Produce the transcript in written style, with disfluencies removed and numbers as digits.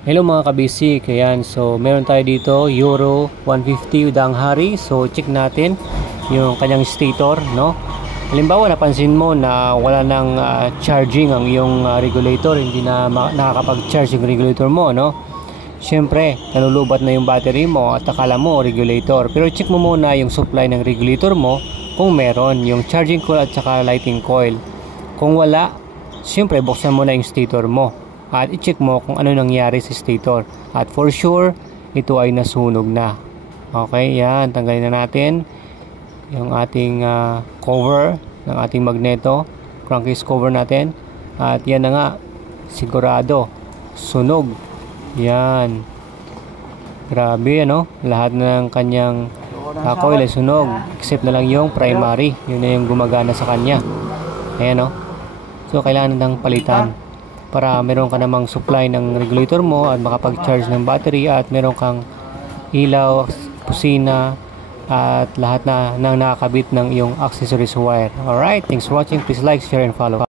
Hello mga kabisik, ayan, so meron tayo dito Euro 150 Udang Hari. So check natin yung kanyang stator, no? Halimbawa napansin mo na wala nang charging ang iyong regulator, hindi na nakakapag-charge yung regulator mo, no? Siyempre, nalulubat na yung battery mo at akala mo regulator. Pero check mo muna yung supply ng regulator mo kung meron, yung charging coil at saka lighting coil. Kung wala, siyempre buksan mo na yung stator mo at i-check mo kung ano nangyari sa stator. At for sure, ito ay nasunog na. Okay, yan. Tanggalin na natin yung ating cover ng ating magneto. Crankcase cover natin. At yan na nga. Sigurado. Sunog. Yan. Grabe, ano? Lahat ng kanyang coil ay sunog. Except na lang yung primary. Yun na yung gumagana sa kanya. Ayan, no? So, kailangan nang palitan para meron ka namang supply ng regulator mo at makapag-charge ng battery at meron kang ilaw, pusina at lahat na nang nakakabit ng iyong accessories wire. Alright, thanks for watching. Please like, share, and follow.